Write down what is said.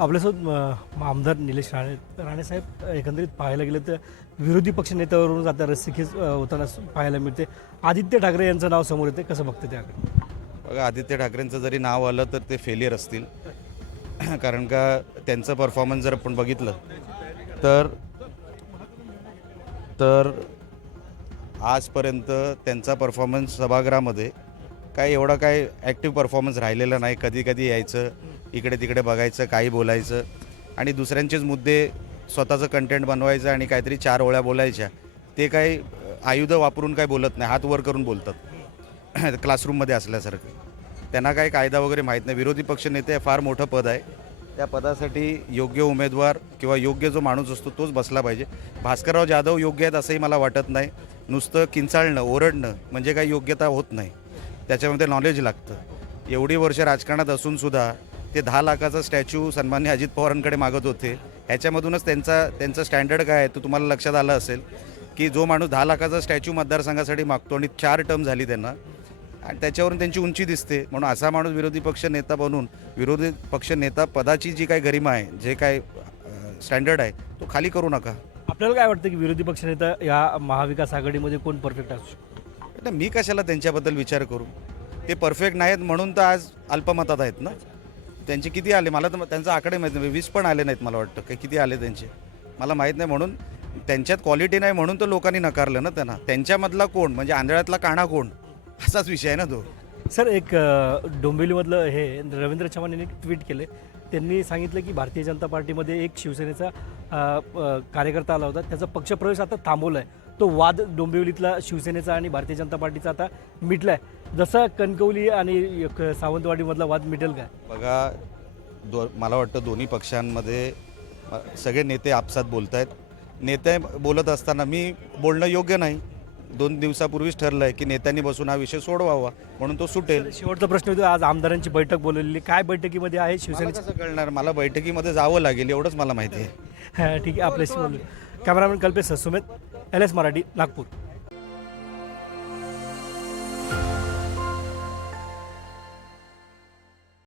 आपल्यासोबत आमदार निलेश राणेसाहेब एकंदरीत पाहायला गेलं तर विरोधी पक्षनेत्यावरून आता रस्सीखेच होताना पाहायला मिळते. आदित्य ठाकरे यांचं नाव समोर येते, कसं बघते त्याकडे? बघा, आदित्य ठाकरेंचं जरी नाव आलं तर ते फेलियर असतील. कारण का त्यांचं परफॉर्मन्स जर आपण बघितलं तर तर आजपर्यंत त्यांचा परफॉर्मन्स सभागृहामध्ये एवढा ॲक्टिव्ह परफॉर्मन्स राहिलेला नाही. कधी कधी यायचं, इकडे तिकडे बघायचं, काही बोलायचं आणि दुसऱ्यांचेच मुद्दे स्वतःचं कंटेंट बनवायचं आणि काहीतरी 4 ओळ्या बोलायच्या. ते काही आयुध वापरून काही बोलत नाही, हात वर करून बोलतात क्लासरूममध्ये असल्यासारखं. त्यांना काही कायदा वगैरे माहीत नाही. विरोधी पक्षनेते फार मोठं पद आहे. त्या पदासाठी योग्य उमेदवार किंवा योग्य जो माणूस असतो तोच बसला पाहिजे. भास्करराव जाधव योग्य आहेत असंही मला वाटत नाही. नुसतं किंचाळणं, ओरडणं म्हणजे काही योग्यता होत नाही. त्याच्यामध्ये नॉलेज लागतं. एवढी वर्ष राजकारणात असूनसुद्धा ते 10 लाखाचा स्टॅच्यू सन्मान्य अजित पवारांकडे मागत होते. ह्याच्यामधूनच त्यांचं स्टँडर्ड काय आहे तो तुम्हाला लक्षात आलं असेल की जो माणूस 10 लाखाचा स्टॅच्यू मतदारसंघासाठी मागतो आणि 4 टर्म झाली त्यांना आणि त्याच्यावरून त्यांची उंची दिसते. म्हणून असा माणूस विरोधी पक्ष नेता बनून विरोधी पक्ष नेता पदाची जी काही गरिमा आहे, जे काय स्टँडर्ड आहे तो खाली करू नका. आपल्याला काय वाटतं की विरोधी पक्षनेता या महाविकास आघाडीमध्ये कोण परफेक्ट असू शकतो? आता मी कशाला त्यांच्याबद्दल विचार करू? ते परफेक्ट नाहीत म्हणून तर आज अल्पमतात आहेत ना. त्यांचे किती आले मला तर त्यांचा आकडे माहीत नाही. 20 पण आले नाहीत मला वाटतं. काही किती आले त्यांचे मला माहीत नाही. म्हणून त्यांच्यात क्वालिटी नाही म्हणून तर लोकांनी नकारलं ना त्यांना. त्यांच्यामधला कोण म्हणजे आंधळ्यातला काणा कोण असाच विषय आहे ना तो. सर, एक डोंबिवलीमधलं हे रवींद्र चव्हाण यांनी ट्विट केले. त्यांनी सांगितलं की भारतीय जनता पार्टीमध्ये एक शिवसेनेचा कार्यकर्ता आला होता, त्याचा पक्षप्रवेश आता थांबवला आहे. तो वाद डोंबिवलीतला शिवसेनेचा आणि भारतीय जनता पार्टीचा आता मिटला आहे. जसं कणकवली आणि सावंतवाडीमधला वाद मिटेल काय? बघा, मला वाटतं दोन्ही पक्षांमध्ये सगळे नेते आपसात बोलत आहेत. नेते बोलत असताना मी बोलणं योग्य नाही. 2 दिवसापूर्वीच ठरलं आहे की नेत्यांनी बसून हा विषय सोडवावा म्हणून तो सुटेल. शेवटचा प्रश्न होतो, आज आमदारांची बैठक बोलवलेली, काय बैठकीमध्ये आहे मला शिवसेनेचं? कसं कळणार? मला बैठकीमध्ये जावं लागेल एवढंच मला माहिती आहे. ठीक आहे, आपल्याशी बोलू. कॅमेरामॅन कल्पेश सुमेत, LS मराठी, नागपूर.